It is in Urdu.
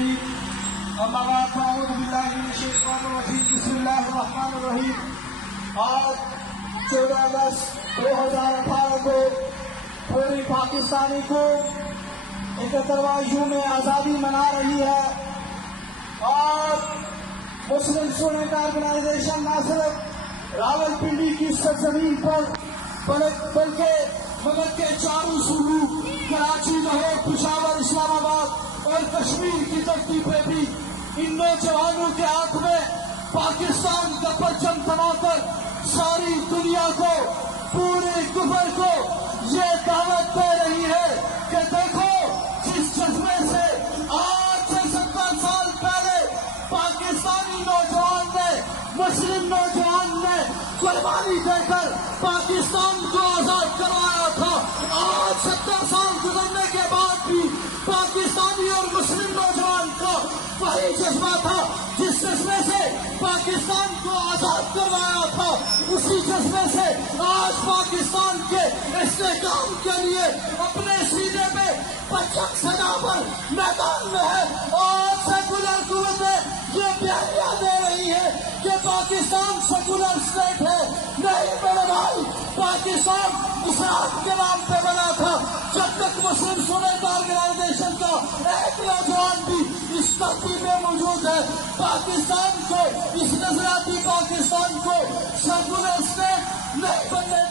الرجيم أما بعد فأعوذ بالله من الشيطان الرجيم بسم الله الرحمن الرحيم آج 14 اگست 2018 کو پوری پاکستانی کو 71واں یوم آزادی منا رہی ہے اور مسلم اسٹوڈنٹ آرگنائزیشن نہ صرف راول پنڈی کی سرزمین پر بلکہ ملک کے چاروں صوبوں کراچی، لاہور، پشاور، اسلام آباد اور کشمیر کی دھرتی پہ بھی ان نوجوانوں کے ہاتھ میں پاکستان کا پرچم تھما کر ساری دنیا کو، پورے کفر کو یہ دعوت دے رہی ہے کہ دیکھو جس جذبے سے آج سے 70 سال پہلے پاکستانی نوجوان نے، مسلم نوجوان نے قربانی دے کر پاکستان کو آزاد کروایا تھا، آج 70 سال گزرنے کے بعد بھی پاکستانی اور مسلم نوجوان کا وہی جذبہ تھا جس جذبے سے پاکستان کو آزاد کروایا تھا، اسی جذبے سے آج پاکستان کے استحکام کے لیے اپنے سینے پہ پرچم سجا کر میدان میں ہے اور سیکولر قوتیں یہ بیانیہ دے رہی ہے کہ پاکستان سیکولر اسٹیٹ ہے۔ نہیں میرے بھائی، پاکستان اسلام کے نام پہ بنا تھا۔ جب تک مسلم اسٹوڈنٹ آرگنائزیشن کا ایک نوجوان بھی اس دھرتی میں موجود ہے، پاکستان کو، اس نظریاتی پاکستان کو سیکولر اسٹیٹ نہیں بننے